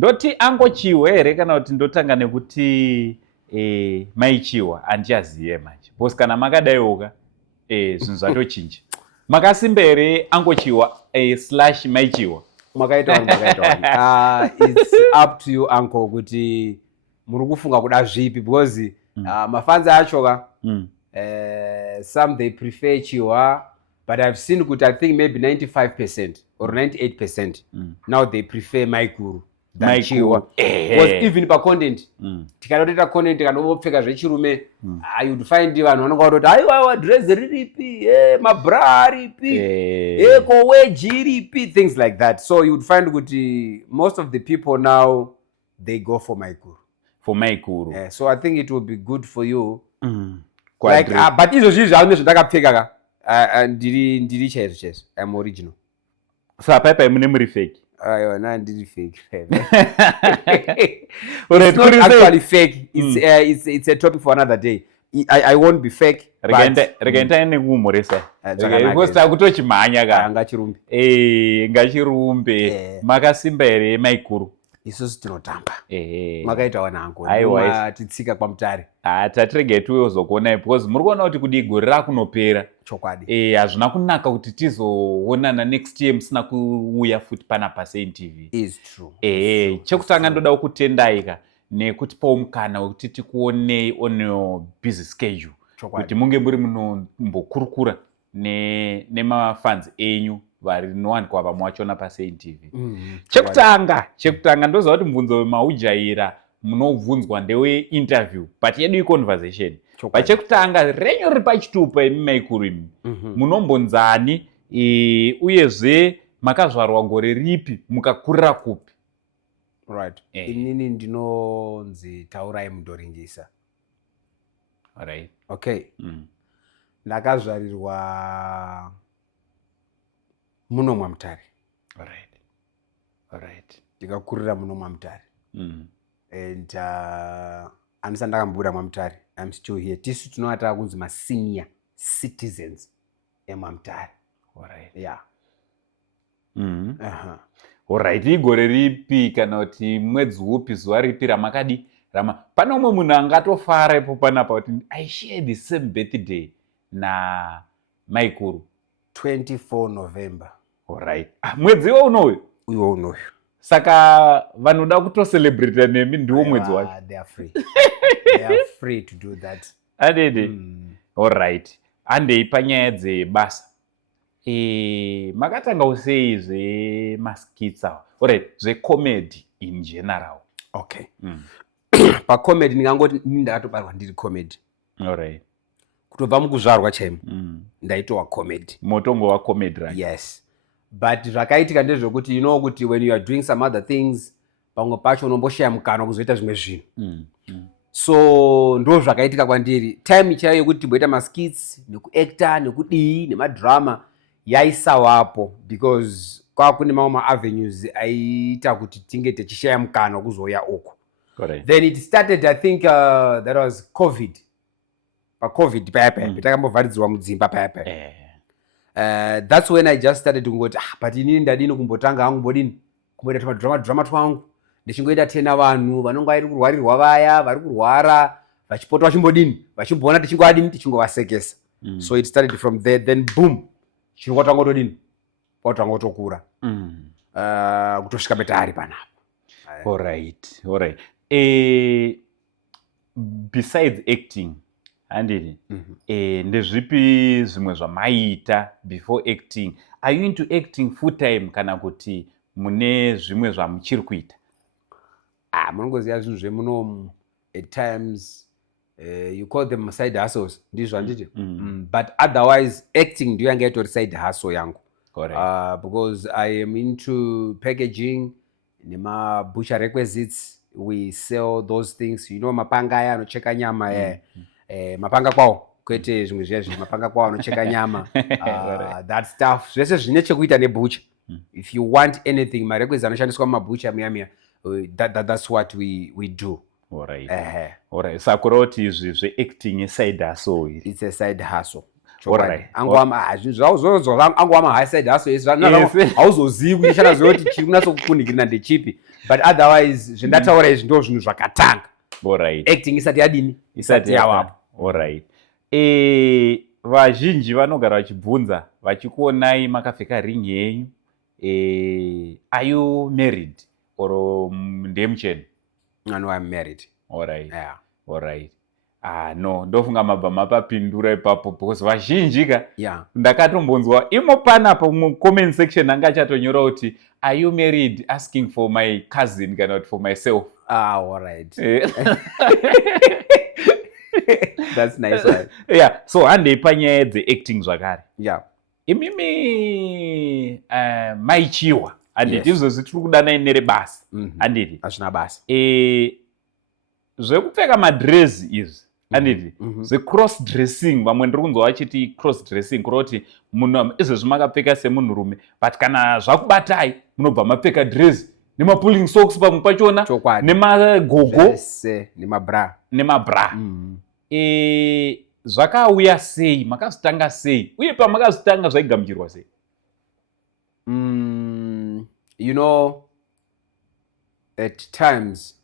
Ndoti Angochihwa here kana kuti ndotanga nekuti Mai Chihwa andichazive manje. Because kana makadaiwoka zvinhu zvatochinja. Makasimba here Angochihwa / Mai Chihwa? Makaita. It's up to you uncle kuti muri kufunga kuda zvipi because mafans acho some they prefer Chihwa, but I've seen kuti I think maybe 95% or 98% now they prefer maikuru than Chihwa. Because even pa content tikanoita content kanopfeka zvechirume you would find vanhu vanonga vatoti aiwa dress riripi mabra ripi koweji ripi, things like that. So you would find kuti most of the people now they go for maikuru. So I think it will be good for you. Like but izvozvi zvaune zvandakapfeka ndiri chaizvo I'm original. So apaipai mune muri fake? Aiwa ndiri fake. It's not actually fake. It's a topic for another day. I won't be fake. Regaenda nekumhoresa. Because takutochimhanya ka. Ngachirumbe. Makasimba here maikuru? Isusu tinotamba. Makaitawo nangu. Titsika kwaMutare. Tatirege tuyozokuonai because muri kuona kuti kudi gore rakunopera. Chokwadi. Hazvina kunaka kuti tizoonana next year musina kuuya futi panapa TV. Is true. Chekutanga ndoda kutendaika nekutipawo mukana wekuti tikuonei on your busy schedule. Kuti munge muri munombokurukura nemafans enyu vari nowanikwa vamwe vachona TV. Chekutanga ndoziva kuti mubvunzo maujaira munobvunzwa ndewe interview but yedu iconversation. Pachekutanga renyu riri pachitupa imi maikuru imi munombonzani uyezve makazvarwa gore ripi mukakurira kupi? Right. Inini ndinonzi Taurai Mudoringisa. Alright. Okay. Ndakazvarirwa muno maMutare. Alright. Ndikakurira muno maMutare. And andisa ndakambuda maMutare. I'm still here. Tisu tunovata kunzi senior citizens eMaMutare. Alright. Yeah. Alright. Igore ripi kana kuti mwedzi upi zuva ripi ramakadi pane umwe munhu angatofara ipo panapa kuti I share the same birthday na maikuru? 24 November. Alright. Mwedzi iwo unoyo? Uyo unoyo. Saka vanoda kutocelebrate nemi ndiwo mwedzi wacho? They are free. They are free to do that. Adede? Alright. Handei panyaya dzebasa. Makatanga usei zvemaskits awa? Alright, zvecomedy in general. Okay. Pacomedy ndingangoti ndakatobarwa ndiri comedy. Alright. Kutobva mukuzvarwa chaimo ndaitowa comedy. Motongova comedy, right? Yes. But zvakaitika ndezvokuti you know kuti when you are doing some other things pamwe pacho unomboshaya mukana kuzoita zvimwe zvinhu. So ndo zvakaitika kwandiri. Time chaiyo yekuti timboita maskits nekuacta nekudii nemadrama yaisawapo because kwakune mamwe maavenues aiita kuti tinge tichishaya mukana wekuzoya uko. Then it started, I think that was COVID. COVID paya takambovharidzirwa mudzimba paya. That's when I just started kungoti but inini ndadini kumbotanga hangu mbodini kumboita drama twangu ndichingoita tena vanhu vanonga vari kurwarirwa vaya vari kurwara vachipota vachimbodini vachimboona tichingoadini tichingovasekesa. So it started from there, then boom chingotanga todini otanga tokura kutosvika petari panapa. Alright. Besides acting handili ndezvipi zvimwe zvamaita before acting? Are you into acting full time kana kuti mune zvimwe zvamuchiri kuita? Munongoziva zvinhu zvemunomu at times you call them side hustles ndizvo handiti? But otherwise acting ndiyo yanga itori side hustle yangu. Because I am into packaging nema-butcher requisites. We sell those things, you know, mapanga aya anocheka nyama mapanga kwawo kwete zvimwe zvezvi mapanga kwawo anocheka nyama that stuff zvese zvine chekuita nebutcher. If you want anything marequisites anoshandiswa mumabutcher muyamiya that's what we do. Alright. Sakuroti izvi zveacting side hustle. It's a side hustle. Alright. Angwama angwama high side aso hauzozivi kuti chazoti chiri kunatso kukunikirina ndechipi, but otherwise zvendataura izvi ndo zvinhu zvakatanga. Alright. Acting isati yadini isati yawapo. Alright. Vazhinji vanogara vachibvunza vachikuonai makapfeka ring yenyu, are you married or ndemucheni? No, I'm married. Alright. Yeah. Alright. No, ndofunga mabva mapapindura ipapo because vazhinji ka Yeah. ndakatombonzwa imo panapa mu-comment section anga achatonyora kuti are you married asking for my cousin kana kuti for myself. Alright. That's nice. Right? Yeah, so handei panyaya dzeacting zvakare. Yeah. Imimi Mai Chihwa handiti Yes. izvozvi tiri kudanai nerebasa handiti Hazvina basa. zvekupfeka madress izvi handiti zve-cross dressing, vamwe ndiri kunzwa vachiti cross dressing kuroti munhu izvezvi makapfeka semunhurume but kana zvakubatai munobva mapfeka dress nemapulling socks pamwe pachona nemagogo nemabra. zvakauya sei, makazvitanga sei uye pamakazvitanga zvaigamuchirwa sei? You know, at times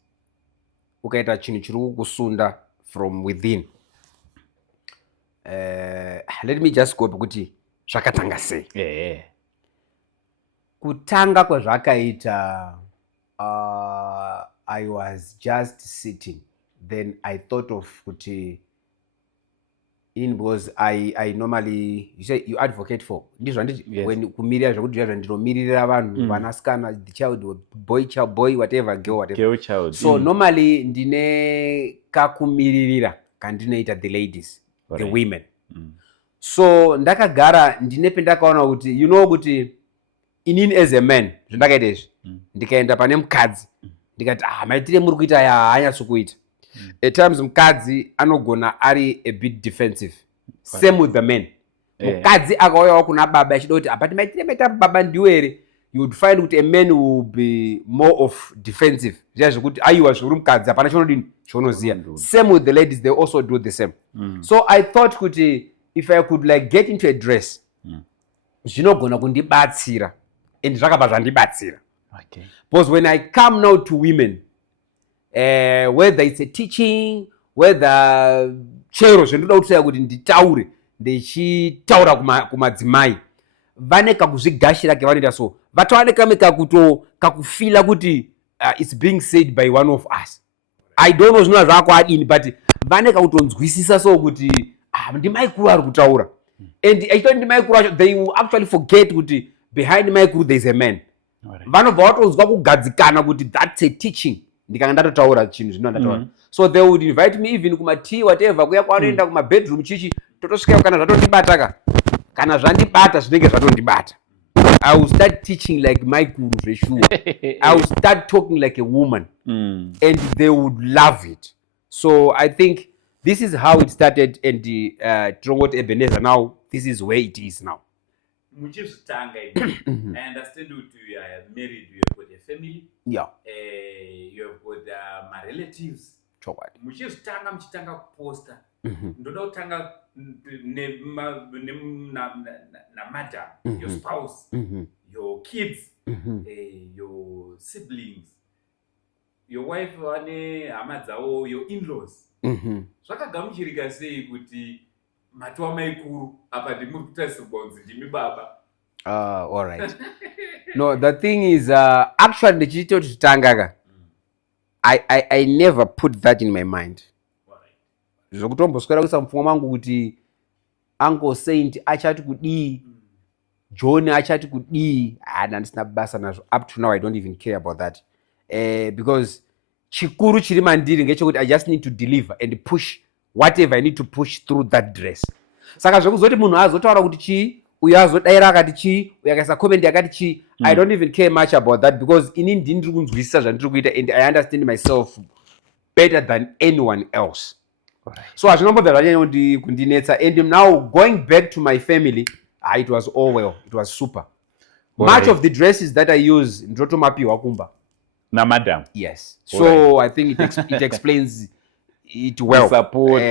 ukaita chinhu chiri kukusunda from within, let me just go kuti zvakatanga sei. Kutanga kwezvakaita, I was just sitting, then I thought of kuti because I normally, you say you advocate for ndizvo handiti, when kumirira zvekuti ndinomiririra vanhu vanasikana, the child, boy whatever, girl whatever. So normally ndine kakumiririra kandinoita the ladies, the women. So ndakagara ndine pendakaona kuti you know kuti inini as a man zvandakaita izvi ndikaenda pane mukadzi ndikati maitire muri kuita aya haanyatsi kuita. At times mukadzi anogona ari a bit defensive. Same with the men. Mukadzi akauyawo kuna baba achida kuti apati maitire maita baba ndiwe here, you would find kuti a man will be more of defensive. Zviya zvekuti aiwa zviri mukadzi hapana chaunodini chaunoziya. Same with the ladies, they also do the same. So I thought kuti if I could like get into a dress, zvinogona kundibatsira, and zvakabva zvandibatsira. Because when I come now to women, whether it's a teaching, whether chero zvendoda kutoya kuti nditaure ndichitaura kumadzimai, vane kakuzvigashira kevanoita so vatova nekame kakufila kuti it's being said by one of us. I don't know zvinova zvako adini, but vane kakutonzwisisa so kuti ndimaikuru ari kutaura, and achitoti ndimaikuru acho they will actually forget kuti behind maikuru there is a man. Vanobva vatonzwa kugadzikana kuti that's a teaching, ndikanga ndatotaura chinhu zvino ndataura. So they would invite me even kumatea whatever, kuya kwanoenda kumabedroom chichi totosvikayo kana zvatondibata kana zvandibata zvinenge zvatondibata, I will start teaching like maikuru zveshuwa. I will start talking like a woman, and they would love it. So I think this is how it started, and Trongot Ebenezer now, this is where it is now. Muchizvitanga I understand that you are married, you have got a family. Yeah. You have got my relatives. Muchizvitanga muchitanga kuposta. Ndoda kutanga madam, your spouse, your kids, your siblings, your wife, hama dzavo, your in-laws. Zvakagamuchirika sei kuti matwa maikuru apa ndimuri kutarisirwa kunzi ndimi baba? All right. No, the thing is, actually ndichitoti zvitanga I never put that in my mind. Zvokutomboswera kuisa mupfungwa mangu kuti Uncle Saint achati kudii, John achati kudii, handisina basa nazvo. Up to now I don't even care about that. Because chikuru chiri mandiri ngechekuti I just need to deliver and push whatever I need to push through that dress. Saka zvekuzoti munhu azotaura kuti chii, uyo azodaira akati chii, uyo akaisa comment yakati chii, I don't even care much about that, because inini ndiri kunzwisisa zvandiri kuita, and I understand myself better than anyone else. So hazvinombobva zvanyanya kundinetsa, and now going back to my family, it was all well, it was super. Much of the dresses that I use ndotomapiwa kumba na madam. Yes. So I think it explains it well. Support.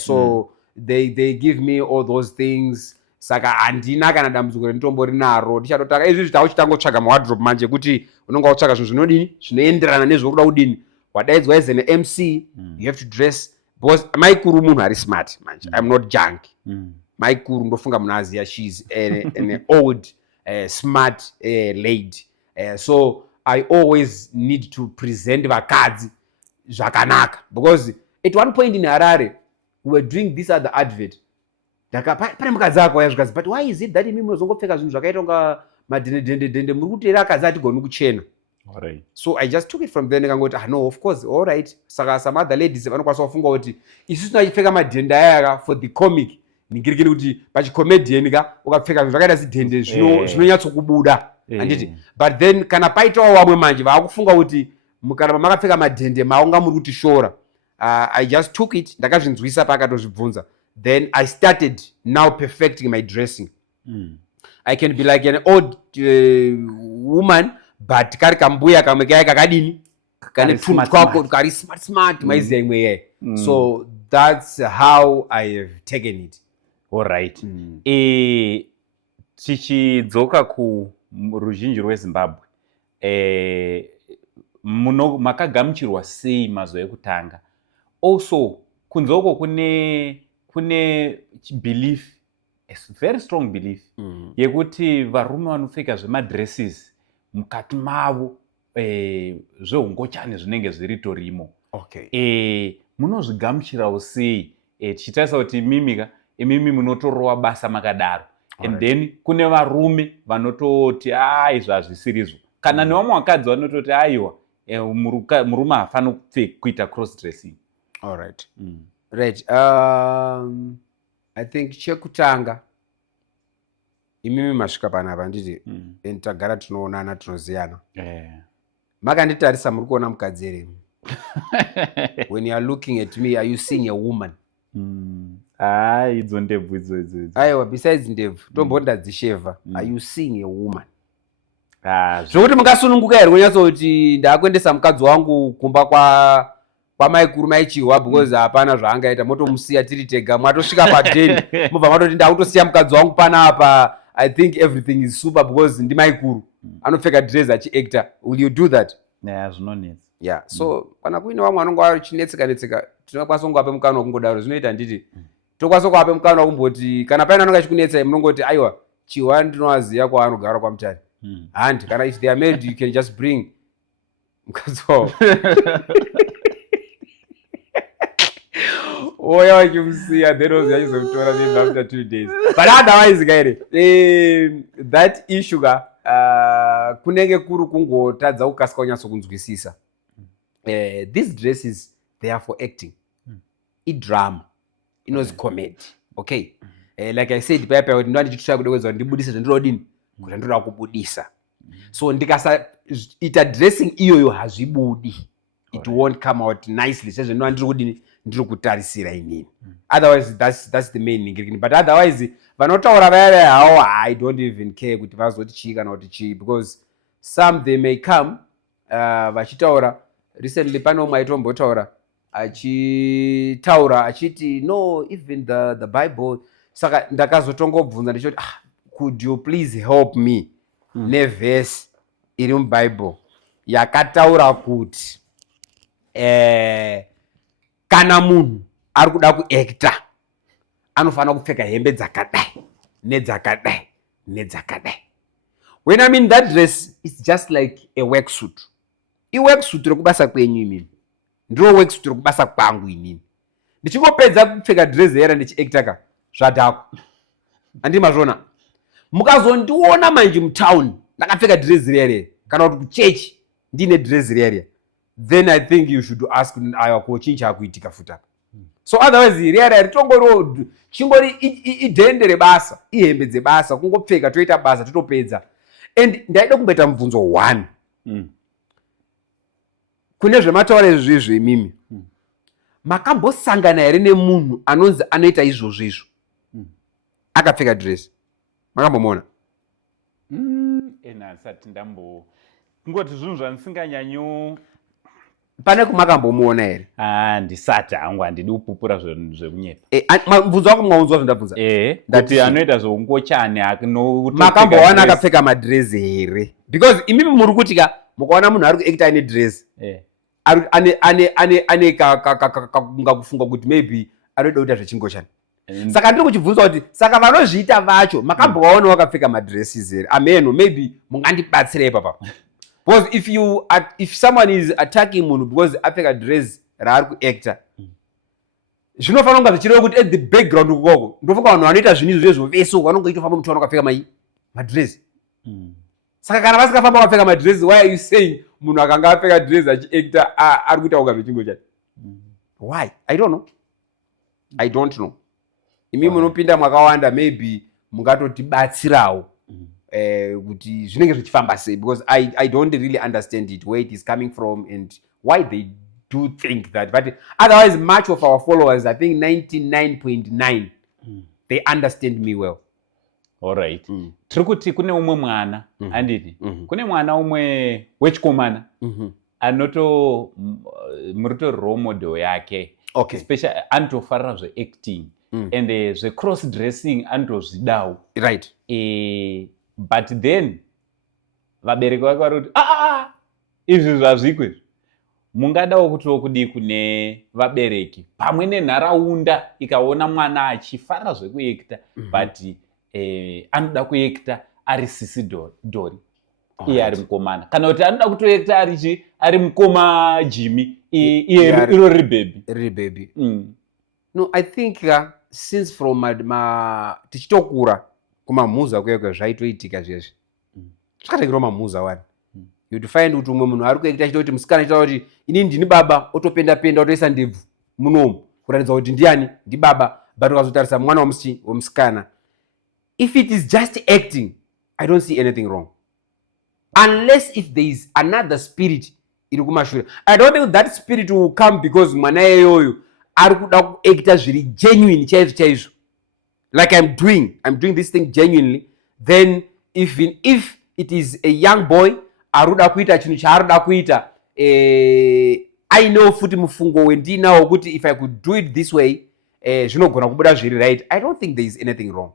So they give me all those things. Saka handina kana dambudziko renditori naro. Ndichatotaka izvi tauchitangotsvaga mawardrobe manje kuti unonga utsvaga zvinhu zvinodini zvinoenderana nezvokuda kudini wadaidzwa as an MC. You have to dress because maikuru munhu ari smart manje. I'm not junk. Maikuru ndofunga munhu aziya she's an old smart lady. So I always need to present vakadzi zvakanaka because at one point in Harare we were doing this other advert. Pane mukadzi akauya zvikazi, but why is it that imi munozongopfeka zvinhu zvakaita kunga madhende muri kuti era akadzi atigoni kuchena. Alright. So I just took it from there ndikangoti no, of course, all right. Saka some other ladies vanokwanisa kufunga kuti isusu tinachipfeka madhende aya for the comic. Ningirikiri kuti pachicomedian ukapfeka zvinhu zvakaita sidhende zvinonyatsokubuda. Anditi. But then kana paitawo vamwe manje vakufunga kuti kana makapfeka madhende maunga muri kuti shora. I just took it, ndakazvinzwisa pakatozvibvunza. Then I started now perfecting my dressing. I can be like an old woman, but kari kambuya kamwe kaya kakadini kane tuntu kwako kari smart maiziya imwe. So that's how I have taken it. All right. Tichidzoka kuruzhinji rweZimbabwe, makagamuchirwa sei mazuva ekutanga? Also kunzoko kune belief, a very strong belief, yekuti varume vanopfeka zvemadresses mukati mavo zveungochani zvinenge zviritorimo. Okay. Munozvigamuchirawo sei tichitarisa kuti imimi munotorova basa makadaro? And then kune varume vanototi izvo hazvisirizvo, kana nevamwe vakadzi vanototi aiwa murume hafani kuita cross dressing. All right. Right. I think chekutanga imimi masvika panapa nditi tagara tinoonana tinoziyana. Makanditarisa muri kuona mukadzi here? When you are looking at me, are you seeing a woman? Idzo ndebvu idzo. Aiwa, besides ndebvu tombondadzishevha. Are you seeing a woman? Zvokuti mungasununguka here kunyatso kuti ndakuendesa mukadzi wangu kumba kwamaikuru Mai Chihwa because hapana zvaangaita, motomusiya tiri tega, mwatosvika padeni mobva matoti ndakutosiya mukadzi wangu panapa. I think everything is super because ndimaikuru anopfeka dress achiactor. Will you do that? Zvinonetsa. Yeah. So kana kuine vamwe vanonga vachinetseka tinokwanisa kungovape mukana wekungodaro. Zvinoita nditi tokwanisa kuvape mukana wekumboti kana paine anonga achikunetsai munongoti aiwa Chihwa ndinowaziya kwaanogara kwaMutare. And kana if they are married you can just bring mukadzi wavo. Oya wachimusiya then wachizomutora maybe after 2 days. But otherwise that issue kunenge kuri kungotadza kukasika kunyatso kunzwisisa. These dresses they are for acting. Drama. Inozi comedy. Okay. Like I said paya kuti ndandititsvaka kudekwedza ndibudise zvandinodini kuti ndoda kubudisa. So ndikasaita dressing iyoyo hazvibudi. It won't come out nicely. Sezvo ndandiri kudini ndiri kutarisira inini. Otherwise that's the main thing. But otherwise vanotaura vaya hawo I don't even care kuti vazoti chii kana kuti chii because some they may come vachitaura. Recently pane umwe aitombotaura achitaura achiti no even the Bible. Saka ndakazotongobvunza ndichoti could you please help me neverse iri muBible yakataura kuti kana munhu ari kuda kuacta anofanira kupfeka hembe dzakadai nedzakadai nedzakadai. When I mean that dress it's just like a worksuit. Iworksuit rekubasa kwenyu imini ndiro worksuit rekubasa kwangu inini. Ndichingopedza kupfeka dress yera ndichiacta zvadhako andimazvona. Mukazondiona manje mutown ndakapfeka dress rere kana kuti kuchechi ndine dress rere, then I think you should ask aiwa kochinja kuitika futa. So otherwise rere ritongoro chingori idhende rebasa, ihembe dzebasa, kungopfeka toita basa totopedza. And ndaida kumbeta mubvunzo 1. Kune zvemataura izvozvo imimi makambosangana here nemunhu anonzi anoita izvozvo izvo akapfeka dress? Makambomona? Sati ngoti zvinhu zvandisinganyanyo pane kumakambomuona here? Ndisati hangu handidi kupupura zvekunyepa. Mubvunzo wako mwaunzwa zvandabvunza? Kuti anoita zveungochani makambowana akapfeka madrezi here? Because imimi muri kuti ka mukaona munhu ari kuacta ane dress ane kakunga kufunga kuti maybe anoda kuita zvechingochani. Saka ndiri kuchibvunza kuti saka vanozviita vacho makambowaona wakapfeka madresses here? Ameno maybe mungandibatsira ipapa. Because if someone is attacking munhu because apfeka dress raari kuacta, zvinofanira kunga zvichireva kuti at the background ukoko ndofunga vanhu vanoita zvinhu izvozvo vese vanonga itofamba muti vakapfeka madress. Saka kana vasingafamba vakapfeka madress, why are you saying munhu akanga apfeka dress achiacta ari kuita kunga zvechingochani? Why? I don't know. Imi munopinda mwakawanda, maybe mungatotibatsirawo kuti zvinenge zvichifamba sei, because I don't really understand it, where it is coming from and why they do think that. But otherwise, much of our followers, I think 99.9, they understand me well. Alright. Tiri kuti kune umwe mwana handiti, kune mwana umwe wechikomana murito role model yake, especially anotofarira zveacting and zve-cross dressing anotozvidawo, right? But then vabereki vake vari kuti izvi zvazviko izvi. Mungadawo kutiwo kudii kune vabereki pamwe nenharaunda ikaona mwana achifarira zvekuacta but anoda kuacta ari sisi dori, iye ari mukomana, kana kuti anoda kutoacta ari mukoma Jimmy, iye iro riri baby. No, I think since from tichitokura kumamhuza kwekwe zvaitoitika zvezvi zvakatangirawo mamhuza wani, you'd find kuti umwe munhu ari kuacta achita kuti musikana achitaura kuti inini ndini baba, otopenda otoisa ndebvu munomu kuratidza kuti ndiani, ndibaba, but ukazotarisa mwana womusikana, if it is just acting, I don't see anything wrong, unless if there is another spirit iri kumashure. I don't think that spirit will come because mwana yeyoyo ari kuda kuacta zviri genuine chaizvo, like I'm doing this thing genuinely. Then even if it is a young boy aruda kuita chinhu chaaruda kuita, I know futi mufungo wendinawo kuti if I could do it this way zvinogona kubuda zviri right. I don't think there is anything wrong.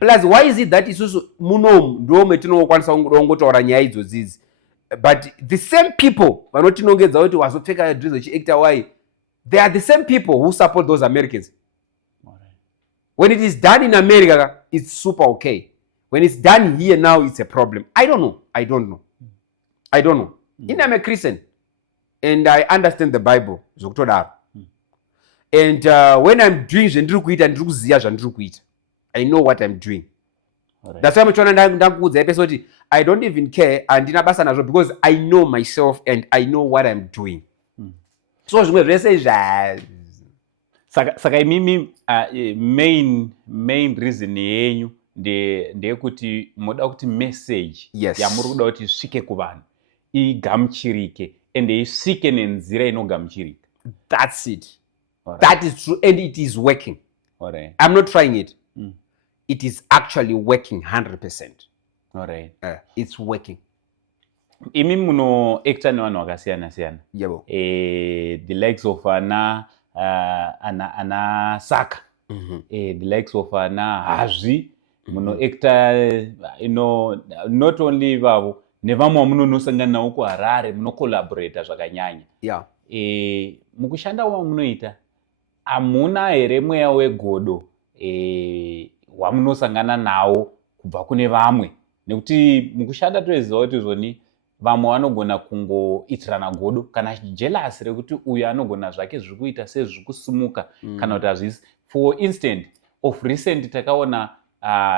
Plus, why is it that isusu munomu ndo metinokwanisa kungotaura nyaya idzodzidzi, but the same people vanotinongedza kuti wazopfeka dress wechiacta why, they are the same people who support those Americans. When it is done in America, it's super okay. When it's done here now, it's a problem. I don't know. I'm a Christian and I understand the Bible. And when I'm doing zvandiri kuita, ndiri kuziya zvandiri kuita. I know what I'm doing. That's why muchiona ndakuudza pese kuti I don't even care, andina basa nazvo, because I know myself and I know what I'm doing. So zvimwe zvese saka imimi main reason yenyu ndeyekuti muda kuti message yamuri kuda kuti isvike kuvanhu igamuchirike and isvike nenzira inogamuchirika. That's it. That is true and it is working. I'm not trying it. It is actually working 100%. It's working. Imi munoacta nevanhu vakasiyana siyana. Yebo. The likes of ana Saka, the likes of ana Hazvi, munoacta, not only ivavo, nevamwe munonosangana nawo kuHarare, munocollaborata zvakanyanya. Mukushanda wamunoita, hamuna here mweya wegodo wamunosangana nawo kubva kune vamwe, nekuti mukushanda toziva kuti zvoni vamwe vanogona kungoitirana godo kana jealous rekuti uyu anogona zvake zviri kuita sezviri kusumuka kana kuti hazvisi. For instance, of recent takaona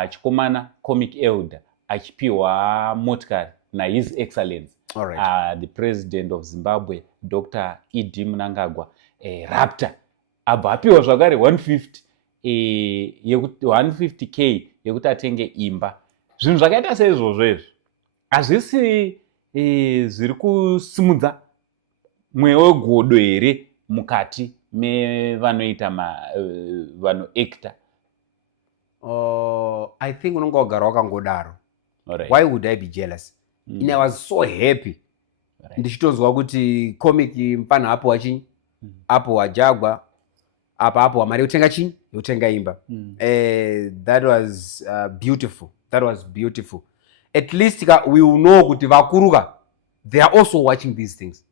chikomana comic elder achipiwa motikari naHis Excellency the President of Zimbabwe Dr. Idi Mnangagwa Raptor, abva apiwa zvakare 150k yekuti atenge imba. Zvinhu zvakaita seizvozvo izvi hazvisi zviri kusimudza mweya wegodo here mukati mevanoita vanoacta? I think unonga wagara wakangodaro. Why would I be jealous? I was so happy ndichitozwa kuti comic mpana apo wachinyi apo wajagwa apo wamari yotenga chinyi yotenga imba. That was beautiful. At least we will know kuti vakuruka they are also watching these things.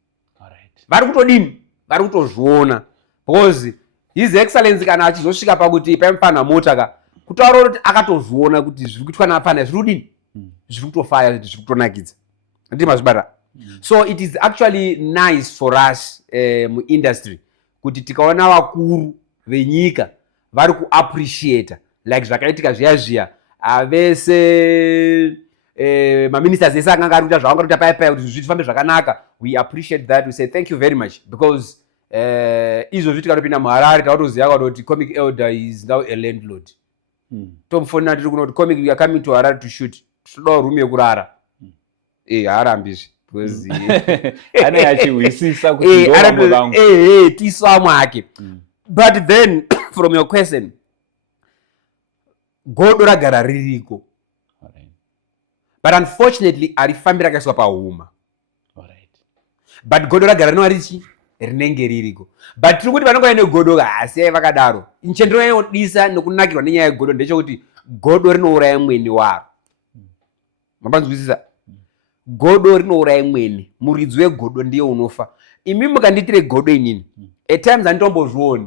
Vari kutodini vari kutozviona because his excellency kana achizosvika pakuti paimupana mota kutaura kuti akatozviona kuti zviri kuitwa napana zviri kudini zviri kutofaya kuti zviri kutonakidza nditi mazvibata. So it is actually nice for us muindustry kuti tikaona vakuru venyika vari kuappreciate like zvakaitika zviya vese maministers ese akanga ari kuita zvavanga kuita paya kuti zvifambe zvakanaka. We appreciate that. We say thank you very much because izvozvi tikatopinda muHarare tautoziva kuti comic elder is now a landlord. Tomufonera tiri kuno kuti comic we are coming to Harare to shoot. Toda room yekurara. Haarambizvi because ane achiwisisa kuti ndovamwe vangu. Tisamwe hake. But then from your question, godo ragara ririko. But unfortunately arifambi rakaiswa pahuma. But godo ragara rinorichi rinenge ririko. But tiri kuti vanonga ine godo asi vakadaro. Nchendero inodisa nokunakirwa nenyaya yegodo ndechekuti godo rinouraya mwene waro. Mabanzwisisa? Godo rinouraya mwene. Muridzi wegodo ndiye unofa. Imi mukanditire godo inini. At times anditombozvioni.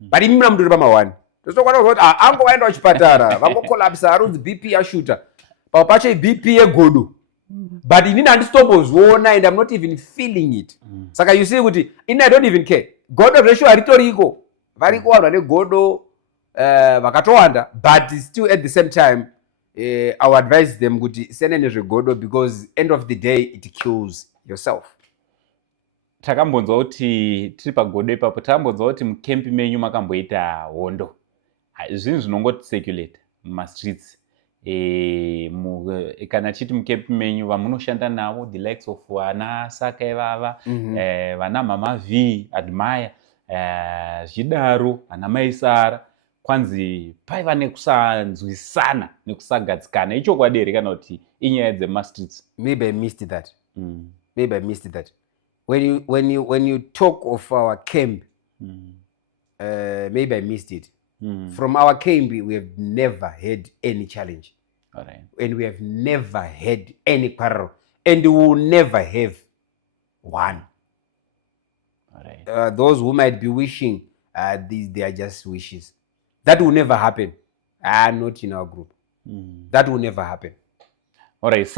But imi mnamutori pamawani. Tosokwana kuti ango waenda kuchipatara, vangokolapsa arudzi BP yashuta. Papacho BP yegodo. But inini handitombozviona and I'm not even feeling it. Saka you see kuti I don't even care. Godo zvesho haritoriko. Variko vanhu vane godo vakatowanda, but still at the same time I would advise them kuti sene nezvegodo because end of the day it kills yourself. Takambonzwa kuti tiri pagodo ipapo takambonzwa kuti mukempi menyu makamboita hondo. Zvinhu zvinongoti circulate mumastreets. Kana chiti mukempi menyu vamunoshanda navo the likes of vana Saka ivava, vana Mama V, Admire, zvidaro vana Mai Sara, kwanzi paiva nekusanzwisana nekusagadzikana. Ichokwadi here kana kuti inyaya dzemastreets? Maybe I missed that. When you talk of our camp, maybe I missed it. From our camp, we have never had any challenge. And we have never had any quarrel. And we will never have one. Those who might be wishing, they are just wishes. That will never happen. Not in our group. That will never happen. Alright,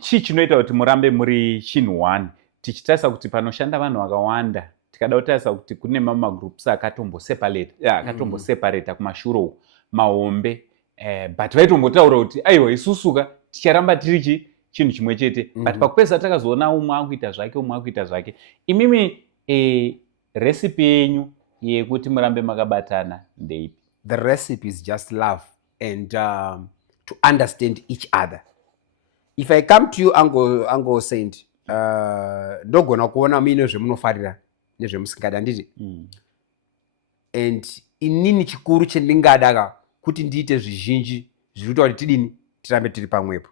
chii chinoita kuti murambe muri chinhu one? Tichitarisa kuti panoshanda vanhu vakawanda, tikada kutarisa kuti kune mamwe magroups akatomboseparata kumashure mahombe, but vaitombotaura kuti aiwa isusuka ticharamba tiri chinhu chimwe chete. But pakupedza takazoona umwe akuita zvake. Imimi recipe yenyu yekuti murambe makabatana ndeipi? The recipe is just love and to understand each other. If I come to you Ango Saint, ndogona kuona mine zvemunofarira nezvemusingada nditi. And inini chikuru chendingada kuti ndiite zvizhinji zvikuita kuti tidini tirambe tiri pamwepo.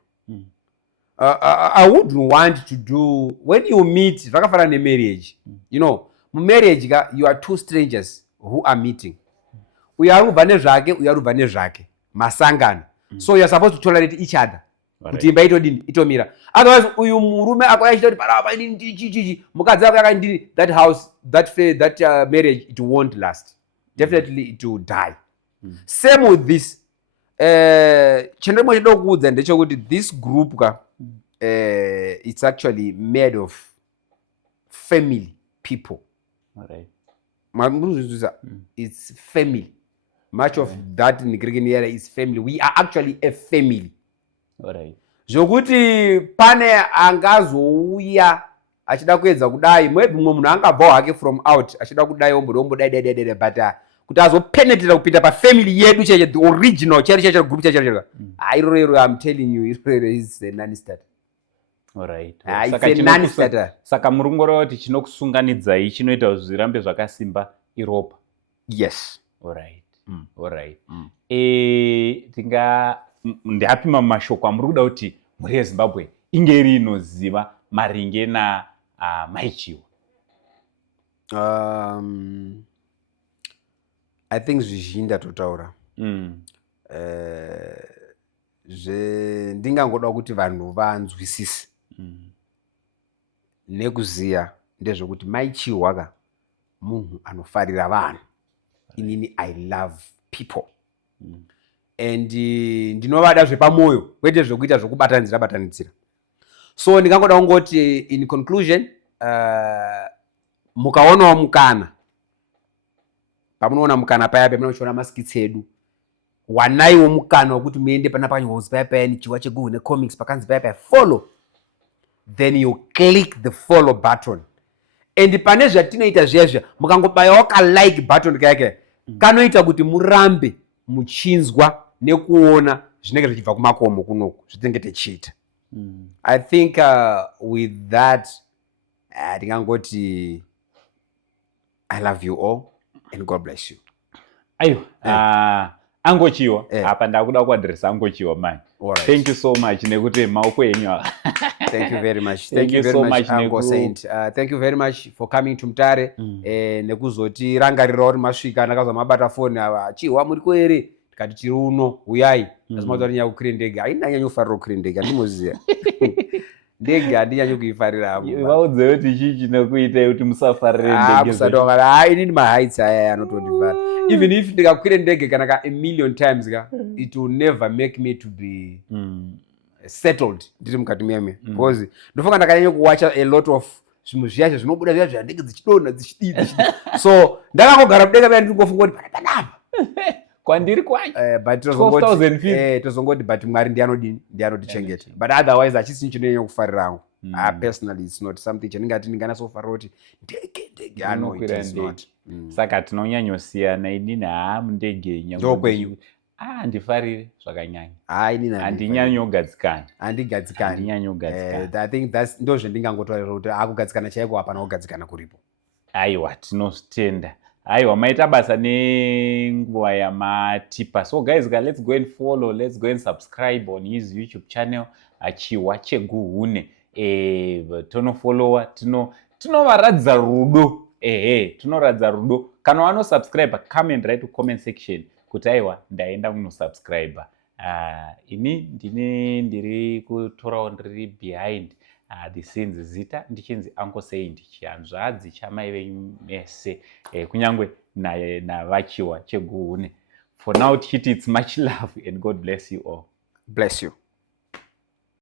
I wouldn't want to do when you meet zvakafanana nemarriage. You know, mumarriage you are two strangers who are meeting. Uyu arikubva nezvake, uyu arikubva nezvake. Masangana. So you are supposed to tolerate each other. Kuti imba itodini itomira. Otherwise uyu murume akoyachita kuti parapa chichi mukadzi wako yakandini, that house, that marriage, it won't last. Definitely it will die. Same with this. Chendemo chedo kuudza ndechekuti this group it's actually made of family people. It's family. Much of that in the Greek area is family. We are actually a family. Zvokuti pane angazouya achida kuedza kudai, maybe mumwe munhu angabva hake from out achida kudai ombodai but kuti azopenetrate kupinda pafamily yedu cheche, the original chero group cheche. Iroro I'm telling you, iroro is a non-starter. It's a non-starter. Saka murungoro kuti chinokusunganidzai chinoita kuti zvirambe zvakasimba iropa. Yes. Alright. Tinga ndapi mashoko amuri kuda kuti muri eZimbabwe inge rinoziva maringe na Mai Chihwa? I think zvizhinji ndatotaura. Ndingangoda kuti vanhu vanzwisise nekuziya ndezvekuti Mai Chihwa munhu anofarira vanhu. Inini I love people. And ndinovada zvepamoyo kwete zvekuita zvokubatanidzira. So ndingangoda kungoti in conclusion, mukaonawo mukana, pamunoona mukana paya pamunochiona maskits edu, wanaiwo mukana wekuti muende pana panyozi paya ni Chihwa Chegu ne comics pakanzi paya follow, then you click the follow button. And pane zvatinoita zvezve mukangobayawo ka like button kake kanoita kuti murambe muchinzwa nekuona zvinenge zvichibva kumakomo kunoku zvitinenge tichiita. I think with that ndingangoti I love you all and God bless you. Ayo, Ango Chihwa, apa ndakuda kuadresa Ango Chihwa man. Thank you so much nekuti maoko enyu. Thank you very much. Thank you very much Ango Saint. Thank you very much for coming to Mutare. Nekuzoti rangarira uri masvika ndakazwa mabata phone Chihwa muri kwere? Tikati tiri uno uyai. Lazima tori kukwira ndege. Haina nyanyo kufarira kukwira ndege ndimoziya. Ndege handinyanyo kuifarira hapo. Vaudze kuti chichi nekuita kuti musafarire ndege. Kusadonga inini maheights aya anotondivara. Even if ndikakwira ndege kana a million times it will never make me to be settled ndiri mukati meme. Because ndofunga ndakanyanya kuwatcha a lot of zvinhu zviya zvinobuda zviya zva ndege dzichidonha dzichidii. So ndakangogara mudenga paya ndingofunga kuti padapa. Kwandiri kwacho. But 12,000 feet. Tozongoti but Mwari ndianotichengeta. But otherwise achisi chinonyanya kufarira hangu. Personally it's not something chandingati ndinganasofarira kuti ndege ano it is not. Saka tinonyanyosiyana inini mundege nyangwe. Ndifarire zvakanyanya. Inini handinyanyogadzikana. Handigadzikani. I think that's ndo zvendingangotaura kuti akugadzikana chaiko hapana kugadzikana kuripo. Aiwa tinostenda. Aiwa maita basa nenguva yamatipa. So guys, let's go and follow, let's go and subscribe on his YouTube channel Chihwa Chegu. Tonofollowa, tinovaradza rudo. Tinoradza rudo. Kana wano subscribe, come and write to comment section kuti aiwa ndaenda kuno subscribe. Ini ndiri kutorawo ndiri behind the scenes zita ndichinzi Uncle Saint chianzvadzi chamai venyu mese kunyangwe navachihwa Chegu. For now tichiti it's much love and God bless you all. Bless you.